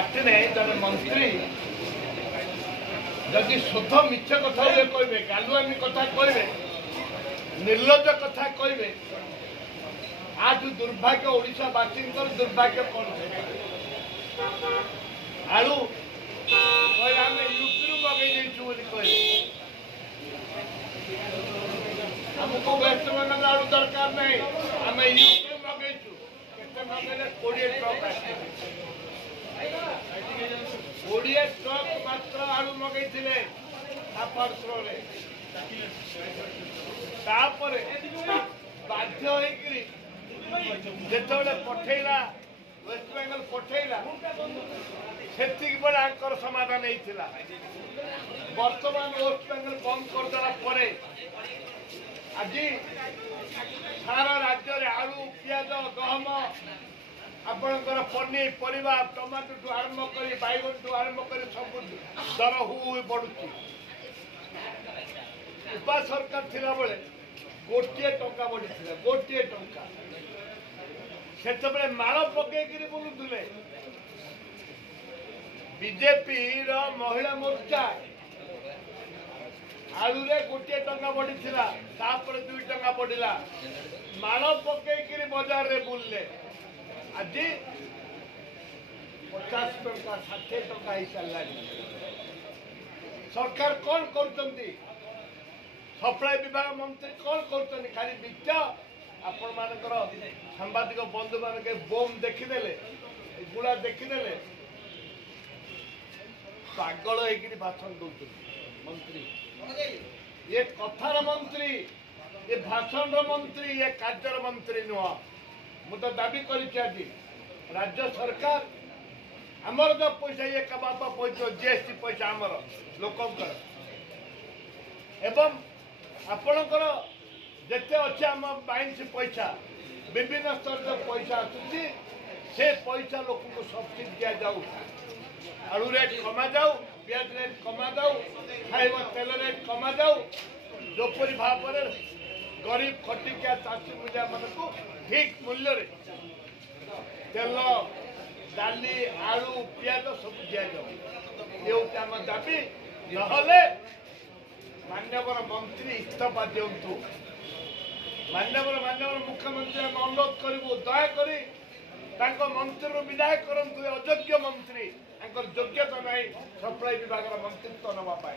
Party ने जन मंत्री जदि शुद्ध मिछ कथा कहे गालुआमी कथा कहे निर्लज कथा कहे आज दुर्भाग्य ओडिशावासी दुर्भाग्य कौन आलू कहे आम यूपी मगेचु कहे आमको वेस्ट बेंगल आलू दरकार नहीं आम यूपी मगेचु केते मगेले 20 ट्रक 20 ट्रक मात्र आलू मगेथिले तापर बाध्य होइकरी जेतबेले पठेला वेस्ट बेंगल पठेला सेतिक बड़े आंकर समाधान होइथिला वर्तमान वेस्ट बेंगल बंद कर देला परे आज सारा राज्य रे आलू पियाज गहम आपणकर पनीर परिवा टमाटो ठू आरंभ कर बैगन ठू आरंभ कर सब दर हु बढ़ुची उपा सरकार थिला बेले गोटे टंका बढ़ी गोटे टंका से माल पकईकि बुलुले बीजेपी महिला मोर्चा आलू रे गोटे टंका बढ़ी 2 टंका बढ़ला माल पकईकि बाजार रे बुलले आज 50 टंका 60 टंका हो सारा सरकार कौन कर सप्लाई विभाग मंत्री कौन कर खाली बिच आपण मानकर सांबादिक बंधु मान बोम देखीदे गुड़ा देखीदे पागल होकर भाषण दौर मंत्री ये कथार मंत्री ये भाषण मंत्री ये कार्यर मंत्री नुह मुझे दाबी कर राज्य सरकार आमर जो पैसा ये बापा पैसा जीएसटी पैसा आमर लोकंकर एवं आपणकर जिते अच्छे आम बाइंस पैसा विभिन्न स्तर जो पैसा आसूसी से पैसा लोक को सब्सिडी दि जाऊ आलू रेट कमा जाऊ पियाज रेट कमा जाऊ खाइबा तेल रेट कमा जाऊ जोपरी भाव गरीब खटिकिया चाषी मूलिया मान ठीक मूल्य तेल डाली आलू पियाज सब दि जाऊ ये आम दाबी नहले मान्यवर मंत्री इस्तीफा दिंतु मान्यवर मुख्यमंत्री आम अनुरोध करूँ दयाकोरी मंत्री विदाय करूँ अयोग्य मंत्री योग्यता नहीं सप्लाई विभाग मंत्रित्व नापी।